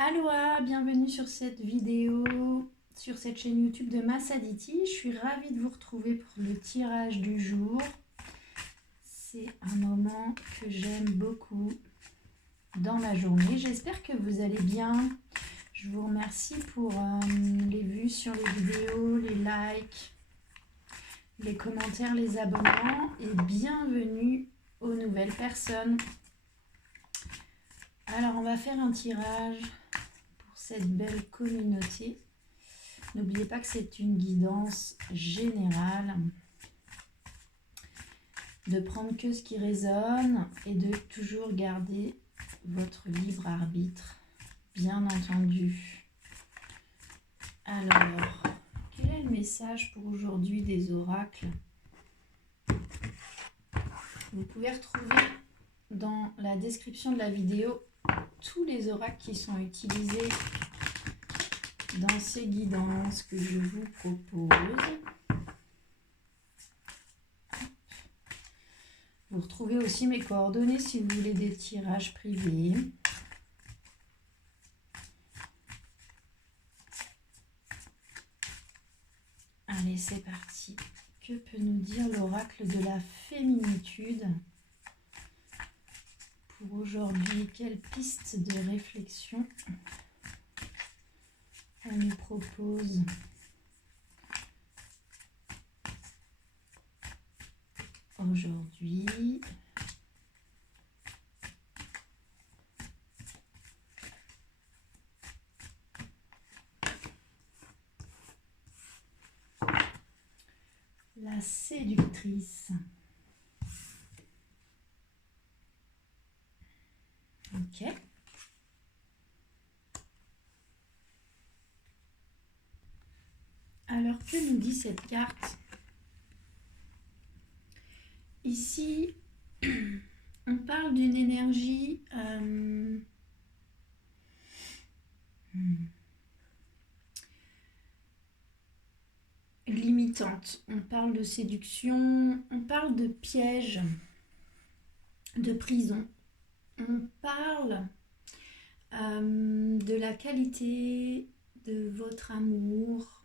Aloha, bienvenue sur cette vidéo, sur cette chaîne YouTube de Massaditi. Je suis ravie de vous retrouver pour le tirage du jour. C'est un moment que j'aime beaucoup dans la journée. J'espère que vous allez bien. Je vous remercie pour les vues sur les vidéos, les likes, les commentaires, les abonnements et bienvenue aux nouvelles personnes. Alors, on va faire un tirage pour cette belle communauté. N'oubliez pas que c'est une guidance générale, de prendre que ce qui résonne et de toujours garder votre libre arbitre, bien entendu. Alors, quel est le message pour aujourd'hui des oracles? Vous pouvez retrouver dans la description de la vidéo tous les oracles qui sont utilisés dans ces guidances que je vous propose. Vous retrouvez aussi mes coordonnées si vous voulez des tirages privés. Allez, c'est parti. Que peut nous dire l'oracle de la féminitude pour aujourd'hui? Quelle piste de réflexion on nous propose? Aujourd'hui, la séductrice. Ok. Alors, que nous dit cette carte? Ici, on parle d'une énergie limitante. On parle de séduction, on parle de piège, de prison. On parle de la qualité de votre amour,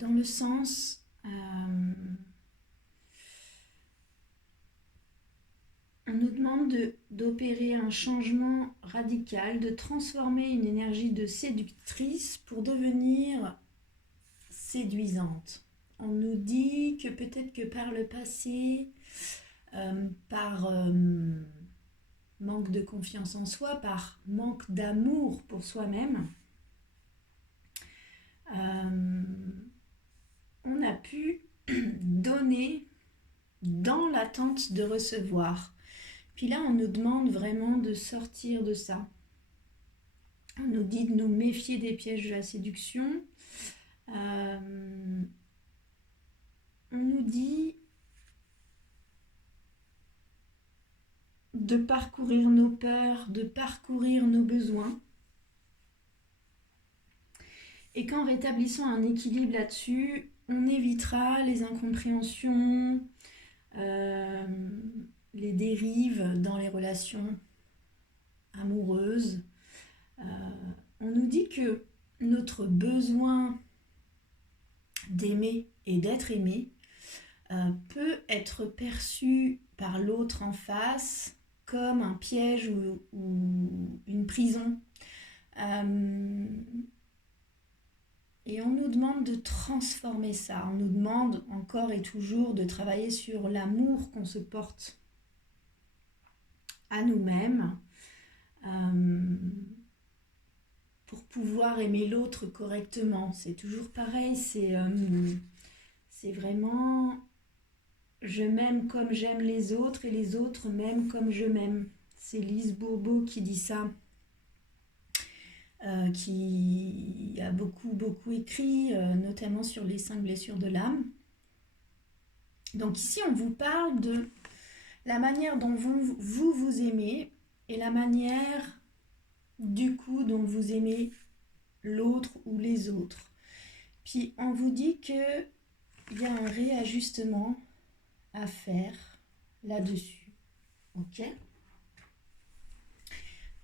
dans le sens on nous demande d'opérer un changement radical, de transformer une énergie de séductrice pour devenir séduisante. On nous dit que peut-être que par le passé, par manque de confiance en soi, par manque d'amour pour soi-même, on a pu donner dans l'attente de recevoir. Puis là, on nous demande vraiment de sortir de ça. On nous dit de nous méfier des pièges de la séduction. On nous dit de parcourir nos peurs, de parcourir nos besoins. Et qu'en rétablissant un équilibre là-dessus, on évitera les incompréhensions, les dérives dans les relations amoureuses. On nous dit que notre besoin d'aimer et d'être aimé peut être perçu par l'autre en face comme un piège ou une prison. Et on nous demande de transformer ça. On nous demande encore et toujours de travailler sur l'amour qu'on se porte à nous-mêmes pour pouvoir aimer l'autre correctement. C'est toujours pareil, c'est vraiment je m'aime comme j'aime les autres et les autres m'aiment comme je m'aime. C'est Lise Bourbeau qui dit ça, qui a beaucoup écrit, notamment sur les 5 blessures de l'âme. Donc ici, on vous parle de la manière dont vous aimez et la manière du coup dont vous aimez l'autre ou les autres. Puis on vous dit qu'il y a un réajustement à faire là-dessus. Ok ?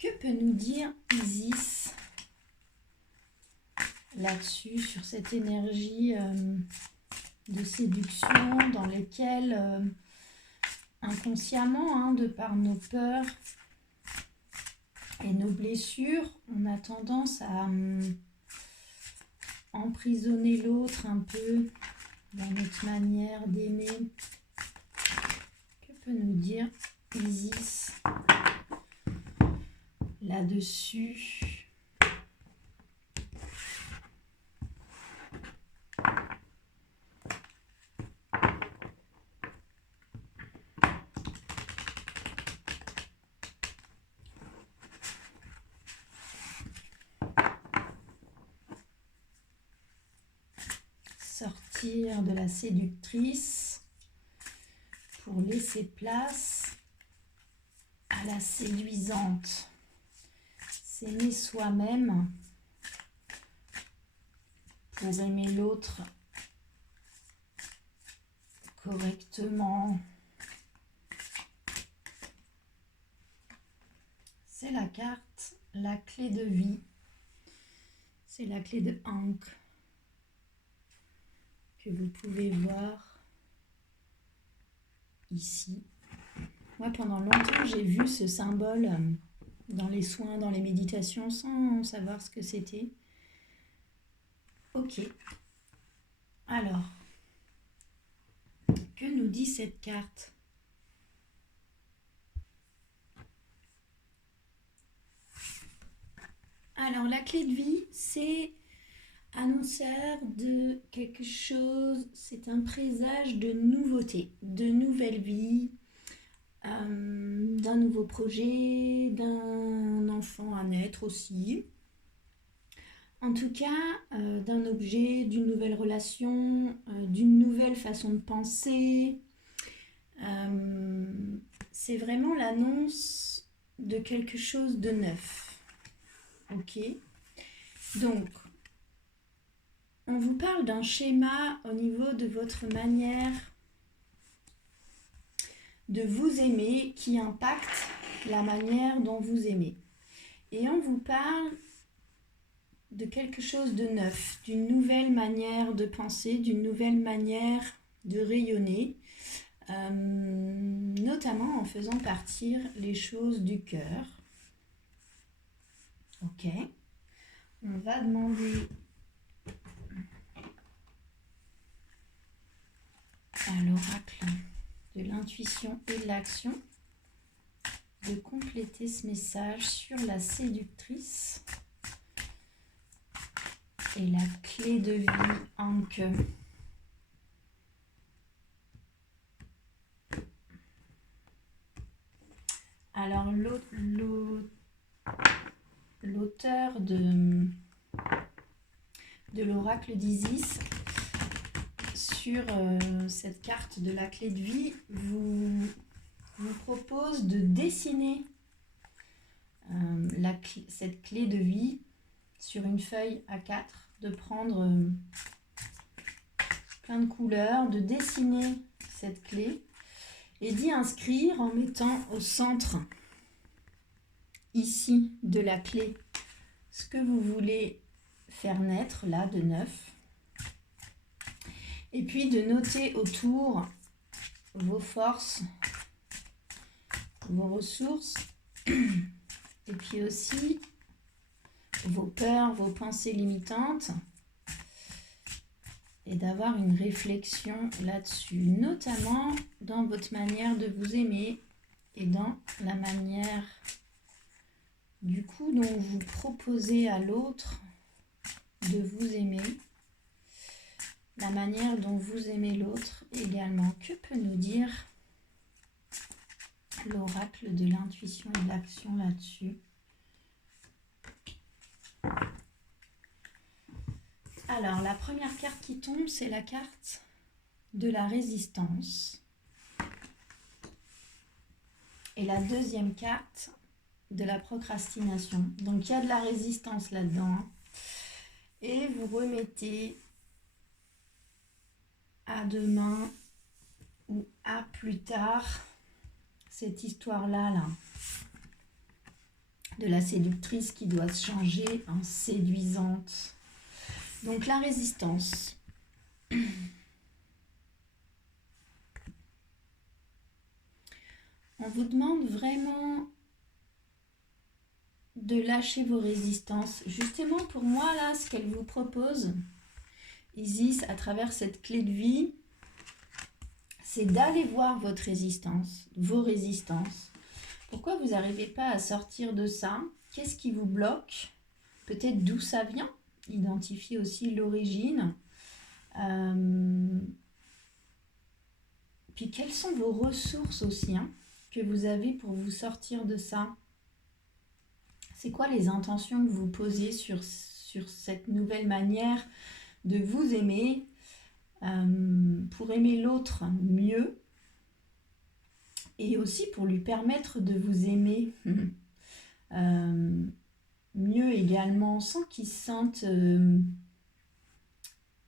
Que peut nous dire Isis là-dessus, sur cette énergie de séduction dans laquelle, inconsciemment, de par nos peurs et nos blessures, on a tendance à emprisonner l'autre un peu dans notre manière d'aimer. Que peut nous dire Isis là-dessus? Sortir de la séductrice pour laisser place à la séduisante. S'aimer soi-même pour aimer l'autre correctement. C'est la carte, la clé de vie. C'est la clé de Ankh que vous pouvez voir ici. Moi, pendant longtemps, j'ai vu ce symbole dans les soins, dans les méditations, sans savoir ce que c'était. Ok. Alors, que nous dit cette carte? Alors, la clé de vie, c'est annonceur de quelque chose, c'est un présage de nouveauté, de nouvelle vie, d'un nouveau projet, d'un enfant à naître aussi. En tout cas, d'un objet, d'une nouvelle relation, d'une nouvelle façon de penser. C'est vraiment l'annonce de quelque chose de neuf. Ok. Donc, on vous parle d'un schéma au niveau de votre manière de vous aimer qui impacte la manière dont vous aimez. Et on vous parle de quelque chose de neuf, d'une nouvelle manière de penser, d'une nouvelle manière de rayonner, notamment en faisant partir les choses du cœur. Ok. On va demander à l'oracle de l'intuition et de l'action de compléter ce message sur la séductrice et la clé de vie Ankh. Alors l'auteur de l'oracle d'Isis sur cette carte de la clé de vie vous propose de dessiner cette clé de vie sur une feuille A4, de prendre plein de couleurs, de dessiner cette clé et d'y inscrire en mettant au centre ici de la clé ce que vous voulez faire naître là de neuf, et puis de noter autour vos forces, vos ressources, et puis aussi vos peurs, vos pensées limitantes, et d'avoir une réflexion là-dessus, notamment dans votre manière de vous aimer et dans la manière du coup dont vous proposez à l'autre de vous aimer, la manière dont vous aimez l'autre également. Que peut nous dire l'oracle de l'intuition et de l'action là-dessus? Alors, la première carte qui tombe, c'est la carte de la résistance. Et la deuxième carte, de la procrastination. Donc, il y a de la résistance là-dedans. Et vous remettez à demain ou à plus tard cette histoire-là. de la séductrice qui doit se changer en séduisante. Donc la résistance. On vous demande vraiment de lâcher vos résistances. Justement, pour moi, là, ce qu'elle vous propose, Isis, à travers cette clé de vie, c'est d'aller voir votre résistance, vos résistances. Pourquoi vous n'arrivez pas à sortir de ça? Qu'est-ce qui vous bloque? Peut-être d'où ça vient? Identifier aussi l'origine. Puis quelles sont vos ressources aussi, hein, que vous avez pour vous sortir de ça? C'est quoi les intentions que vous posez sur cette nouvelle manière de vous aimer, pour aimer l'autre mieux et aussi pour lui permettre de vous aimer mieux également, sans qu'il se sente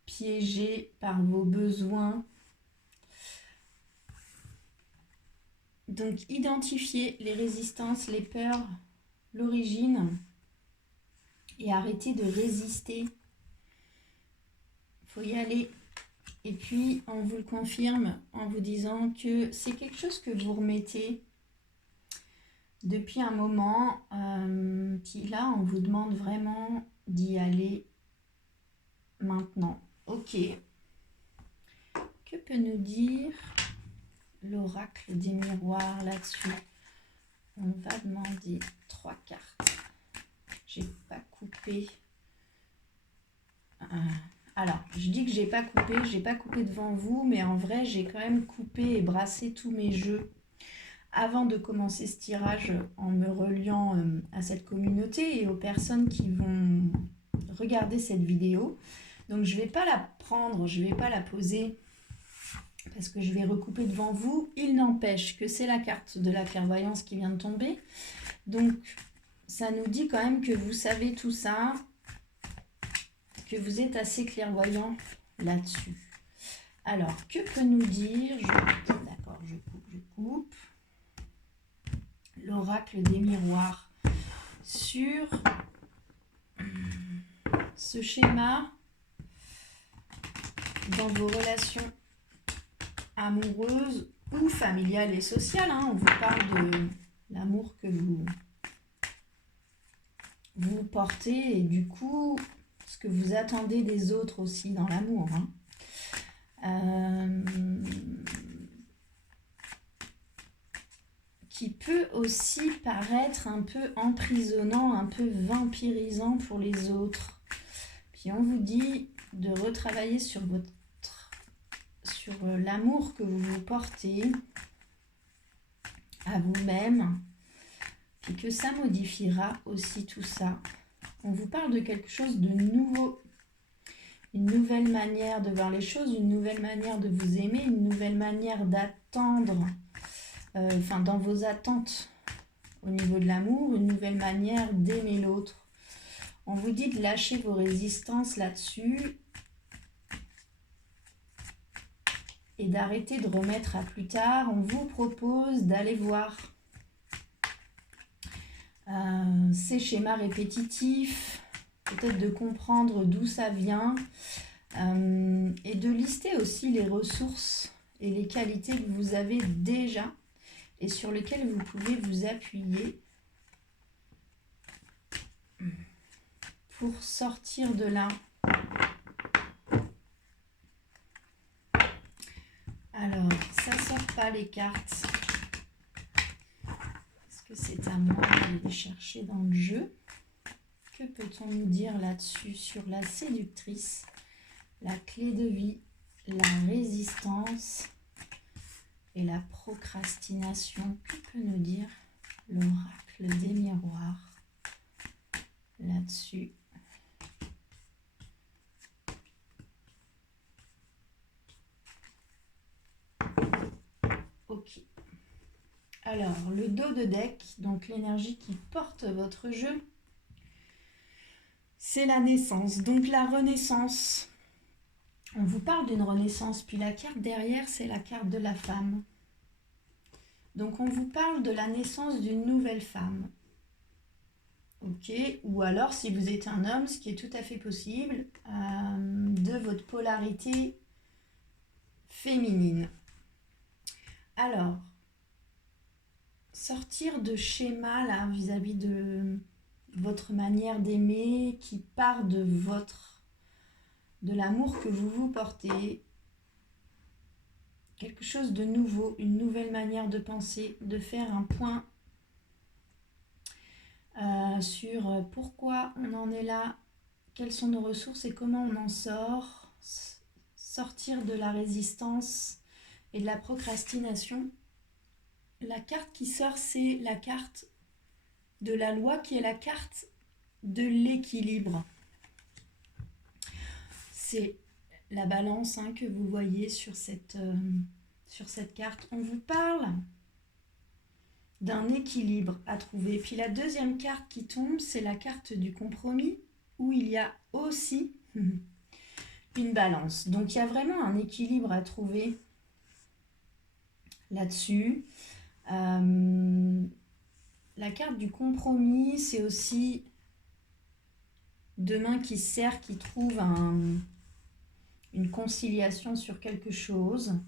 piégé par vos besoins. Donc, identifiez les résistances, les peurs, l'origine et arrêtez de résister. Il faut y aller. Et puis, on vous le confirme en vous disant que c'est quelque chose que vous remettez depuis un moment. Puis là, on vous demande vraiment d'y aller maintenant. Ok. Que peut nous dire l'oracle des miroirs là-dessus? On va demander 3 cartes. J'ai pas coupé. Alors, je dis que j'ai pas coupé devant vous, mais en vrai, j'ai quand même coupé et brassé tous mes jeux avant de commencer ce tirage en me reliant à cette communauté et aux personnes qui vont regarder cette vidéo. Donc, je vais pas la prendre, je vais pas la poser parce que je vais recouper devant vous. Il n'empêche que c'est la carte de la clairvoyance qui vient de tomber. Donc, ça nous dit quand même que vous savez tout ça, que vous êtes assez clairvoyant là-dessus. Alors, que peut nous dire, d'accord, je coupe. L'oracle des miroirs sur ce schéma dans vos relations amoureuses ou familiales et sociales. On vous parle de l'amour que vous portez et du coup, ce que vous attendez des autres aussi dans l'amour. Qui peut aussi paraître un peu emprisonnant, un peu vampirisant pour les autres. Puis on vous dit de retravailler sur l'amour que vous vous portez à vous-même, puis que ça modifiera aussi tout ça. On vous parle de quelque chose de nouveau, une nouvelle manière de voir les choses, une nouvelle manière de vous aimer, une nouvelle manière d'attendre, dans vos attentes au niveau de l'amour, une nouvelle manière d'aimer l'autre. On vous dit de lâcher vos résistances là-dessus et d'arrêter de remettre à plus tard. On vous propose d'aller voir ces schémas répétitifs, peut-être de comprendre d'où ça vient et de lister aussi les ressources et les qualités que vous avez déjà et sur lesquelles vous pouvez vous appuyer pour sortir de là. Alors, ça ne sort pas les cartes. Est-ce que c'est à moi d'aller les chercher dans le jeu? Que peut-on nous dire là-dessus sur la séductrice, la clé de vie, la résistance et la procrastination? Que peut nous dire l'oracle des miroirs là-dessus? Ok. Alors, le dos de deck, donc l'énergie qui porte votre jeu, c'est la naissance, donc la renaissance. On vous parle d'une renaissance, puis la carte derrière, c'est la carte de la femme. Donc, on vous parle de la naissance d'une nouvelle femme. Ok, ou alors si vous êtes un homme, ce qui est tout à fait possible, de votre polarité féminine. Alors, sortir de schéma là vis-à-vis de votre manière d'aimer qui part de l'amour que vous vous portez, quelque chose de nouveau, une nouvelle manière de penser, de faire un point sur pourquoi on en est là, quelles sont nos ressources et comment on en sort, sortir de la résistance et de la procrastination. La carte qui sort, c'est la carte de la loi qui est la carte de l'équilibre. C'est la balance que vous voyez sur cette carte. On vous parle d'un équilibre à trouver. Puis la deuxième carte qui tombe, c'est la carte du compromis, où il y a aussi une balance. Donc il y a vraiment un équilibre à trouver là-dessus. La carte du compromis, c'est aussi deux mains qui se serrent, qui trouvent une conciliation sur quelque chose.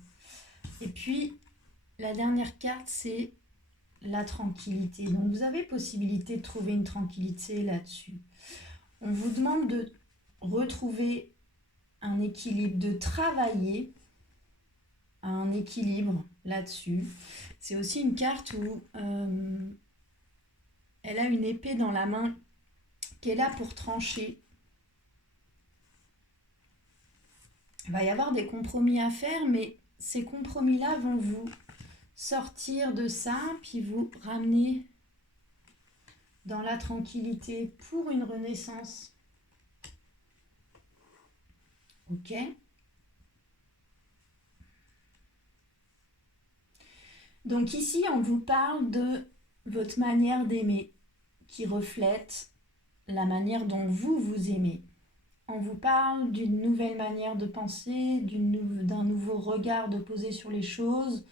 Et puis la dernière carte, c'est la tranquillité. Donc vous avez possibilité de trouver une tranquillité là-dessus. On vous demande de retrouver un équilibre, de travailler à un équilibre là-dessus. C'est aussi une carte où elle a une épée dans la main qui est là pour trancher. Il va y avoir des compromis à faire, mais ces compromis-là vont vous sortir de ça, puis vous ramener dans la tranquillité pour une renaissance. Ok ? Donc ici, on vous parle de votre manière d'aimer qui reflète la manière dont vous aimez. On vous parle d'une nouvelle manière de penser, d'un nouveau regard de poser sur les choses.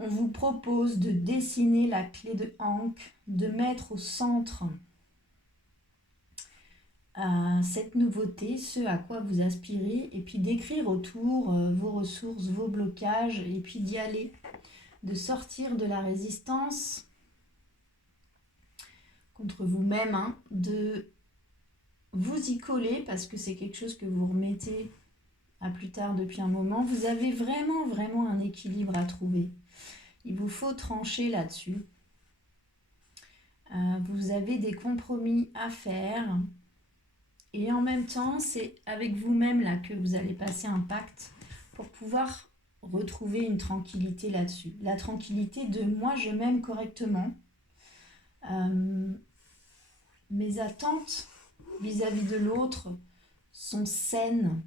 On vous propose de dessiner la clé de Ankh, de mettre au centre cette nouveauté, ce à quoi vous aspirez, et puis d'écrire autour vos ressources, vos blocages, et puis d'y aller, de sortir de la résistance contre vous-même, de vous y coller, parce que c'est quelque chose que vous remettez à plus tard depuis un moment. Vous avez vraiment un équilibre à trouver. Il vous faut trancher là-dessus. Vous avez des compromis à faire. Et en même temps, c'est avec vous-même là que vous allez passer un pacte pour pouvoir retrouver une tranquillité là-dessus. La tranquillité de moi, je m'aime correctement. Mes attentes vis-à-vis de l'autre sont saines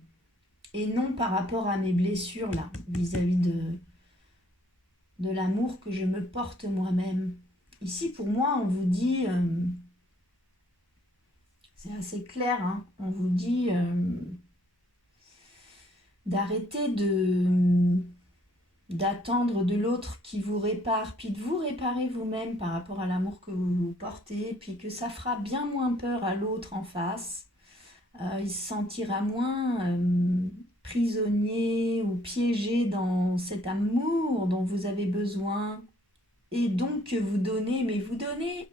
et non par rapport à mes blessures là, vis-à-vis de l'amour que je me porte moi-même. Ici, pour moi, on vous dit... c'est assez clair, on vous dit d'arrêter d'attendre de l'autre qui vous répare, puis de vous réparer vous-même par rapport à l'amour que vous portez, puis que ça fera bien moins peur à l'autre en face. Il se sentira moins prisonnier ou piégé dans cet amour dont vous avez besoin et donc que vous donnez, mais vous donnez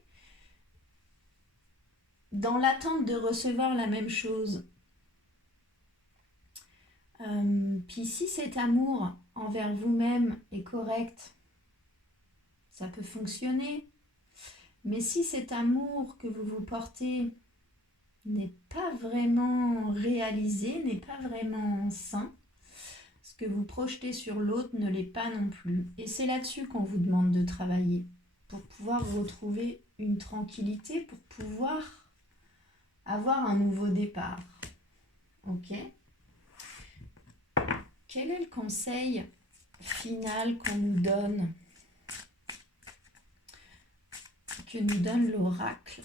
dans l'attente de recevoir la même chose. Puis si cet amour envers vous-même est correct, ça peut fonctionner. Mais si cet amour que vous vous portez n'est pas vraiment réalisé, n'est pas vraiment sain, ce que vous projetez sur l'autre ne l'est pas non plus. Et c'est là-dessus qu'on vous demande de travailler, pour pouvoir retrouver une tranquillité, pour pouvoir avoir un nouveau départ. Ok ? Quel est le conseil final qu'on nous donne, que nous donne l'oracle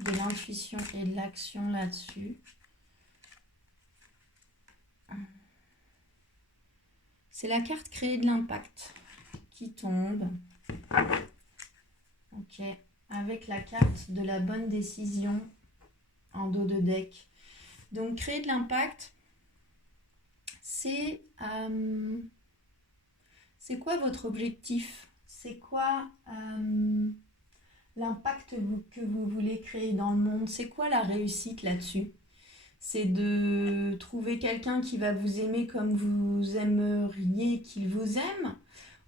de l'intuition et de l'action là-dessus? C'est la carte créer de l'impact qui tombe. Ok. avec la carte de la bonne décision en dos de deck. Donc, créer de l'impact, c'est quoi votre objectif? C'est quoi l'impact que vous voulez créer dans le monde? C'est quoi la réussite là-dessus? C'est de trouver quelqu'un qui va vous aimer comme vous aimeriez qu'il vous aime?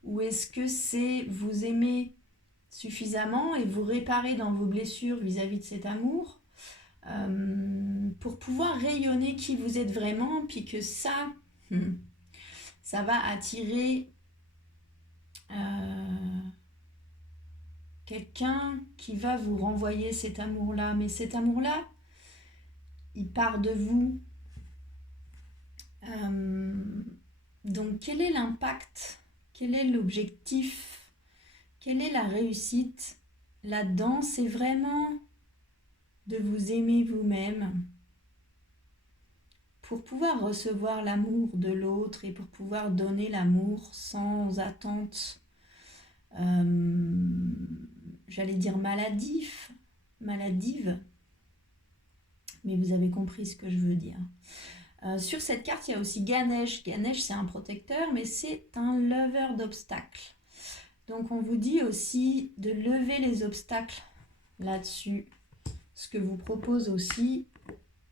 Ou est-ce que c'est vous aimer suffisamment et vous réparer dans vos blessures vis-à-vis de cet amour pour pouvoir rayonner qui vous êtes vraiment, puis que ça va attirer quelqu'un qui va vous renvoyer cet amour-là. Mais cet amour-là, il part de vous. Donc, quel est l'impact? Quel est l'objectif? Quelle est la réussite là-dedans? C'est vraiment de vous aimer vous-même pour pouvoir recevoir l'amour de l'autre et pour pouvoir donner l'amour sans attente, j'allais dire maladive, mais vous avez compris ce que je veux dire. Sur cette carte, il y a aussi Ganesh. Ganesh, c'est un protecteur, mais c'est un leveur d'obstacles. Donc, on vous dit aussi de lever les obstacles là-dessus. Ce que vous propose aussi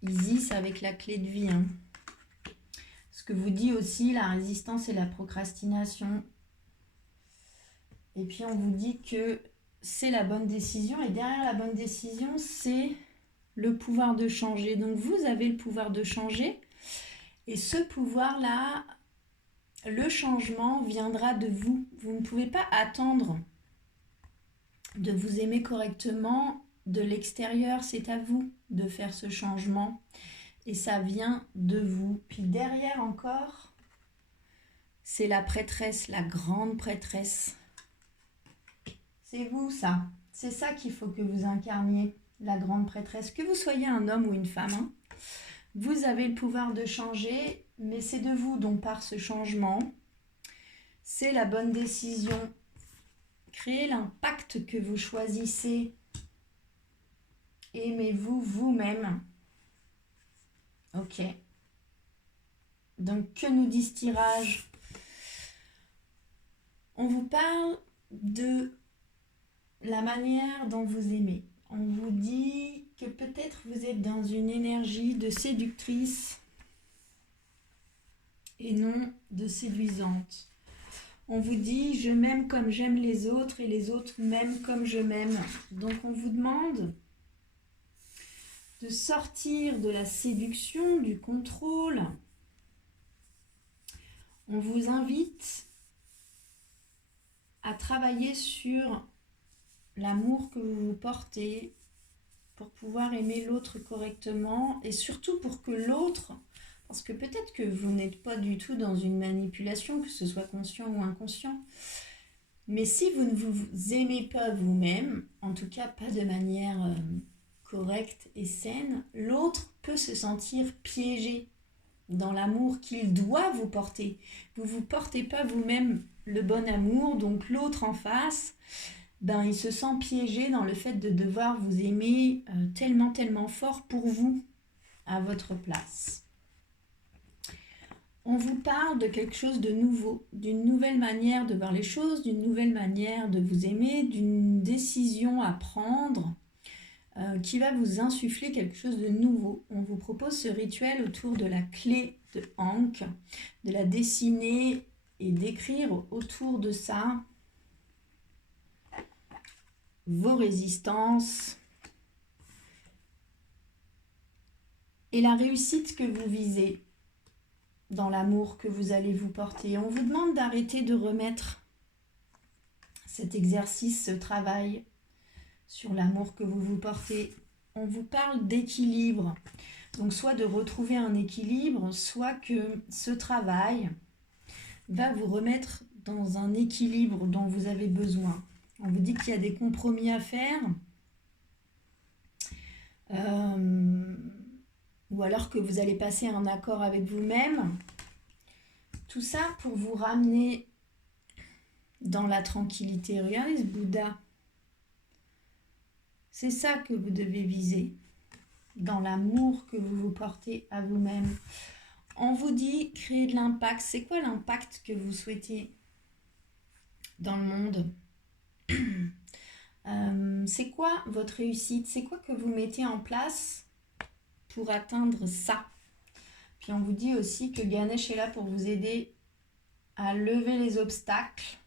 Isis avec la clé de vie. Ce que vous dit aussi la résistance et la procrastination. Et puis, on vous dit que c'est la bonne décision. Et derrière la bonne décision, c'est le pouvoir de changer. Donc, vous avez le pouvoir de changer. Et ce pouvoir-là, le changement viendra de vous. Vous ne pouvez pas attendre de vous aimer correctement de l'extérieur. C'est à vous de faire ce changement. Et ça vient de vous. Puis derrière encore, c'est la prêtresse, la grande prêtresse. C'est vous, ça. C'est ça qu'il faut que vous incarniez, la grande prêtresse. Que vous soyez un homme ou une femme, vous avez le pouvoir de changer, mais c'est de vous dont part ce changement. C'est la bonne décision. Créez l'impact que vous choisissez. Aimez-vous vous-même. Ok. Donc, que nous dit ce tirage? On vous parle de la manière dont vous aimez. On vous dit que peut-être vous êtes dans une énergie de séductrice et non de séduisante. On vous dit « je m'aime comme j'aime les autres et les autres m'aiment comme je m'aime ». Donc on vous demande de sortir de la séduction, du contrôle. On vous invite à travailler sur l'amour que vous vous portez pour pouvoir aimer l'autre correctement et surtout pour que l'autre, parce que peut-être que vous n'êtes pas du tout dans une manipulation, que ce soit conscient ou inconscient, mais si vous ne vous aimez pas vous-même, en tout cas pas de manière correcte et saine, l'autre peut se sentir piégé dans l'amour qu'il doit vous porter. Vous ne vous portez pas vous-même le bon amour, donc l'autre en face, il se sent piégé dans le fait de devoir vous aimer tellement fort pour vous, à votre place. On vous parle de quelque chose de nouveau, d'une nouvelle manière de voir les choses, d'une nouvelle manière de vous aimer, d'une décision à prendre qui va vous insuffler quelque chose de nouveau. On vous propose ce rituel autour de la clé de Ankh, de la dessiner et d'écrire autour de ça vos résistances et la réussite que vous visez dans l'amour que vous allez vous porter. On vous demande d'arrêter de remettre cet exercice, ce travail sur l'amour que vous vous portez. On vous parle d'équilibre. Donc soit de retrouver un équilibre, soit que ce travail va vous remettre dans un équilibre dont vous avez besoin. On vous dit qu'il y a des compromis à faire. Ou alors que vous allez passer un accord avec vous-même. Tout ça pour vous ramener dans la tranquillité. Regardez ce Bouddha. C'est ça que vous devez viser dans l'amour que vous vous portez à vous-même. On vous dit créer de l'impact. C'est quoi l'impact que vous souhaitez dans le monde? C'est quoi votre réussite? C'est quoi que vous mettez en place pour atteindre ça? Puis on vous dit aussi que Ganesh est là pour vous aider à lever les obstacles.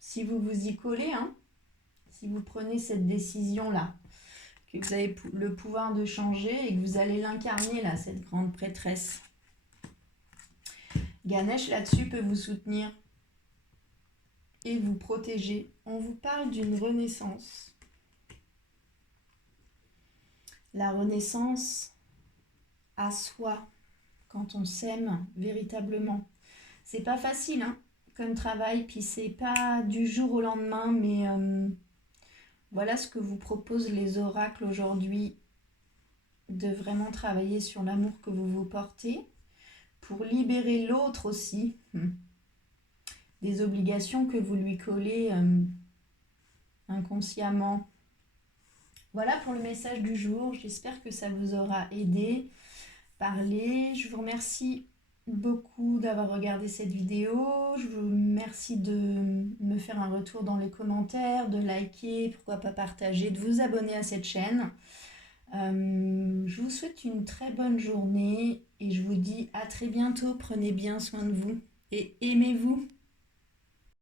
Si vous vous y collez, hein, si vous prenez cette décision-là, que vous avez le pouvoir de changer et que vous allez l'incarner, là, cette grande prêtresse. Ganesh, là-dessus, peut vous soutenir et vous protéger. On vous parle d'une renaissance. La renaissance à soi, quand on s'aime véritablement. C'est pas facile, hein, comme travail, puis c'est pas du jour au lendemain, mais voilà ce que vous proposent les oracles aujourd'hui, de vraiment travailler sur l'amour que vous vous portez, pour libérer l'autre aussi, des obligations que vous lui collez inconsciemment. Voilà pour le message du jour, j'espère que ça vous aura aidé, parlé. Je vous remercie beaucoup d'avoir regardé cette vidéo. Je vous remercie de me faire un retour dans les commentaires, de liker, pourquoi pas partager, de vous abonner à cette chaîne. Je vous souhaite une très bonne journée et je vous dis à très bientôt. Prenez bien soin de vous et aimez-vous.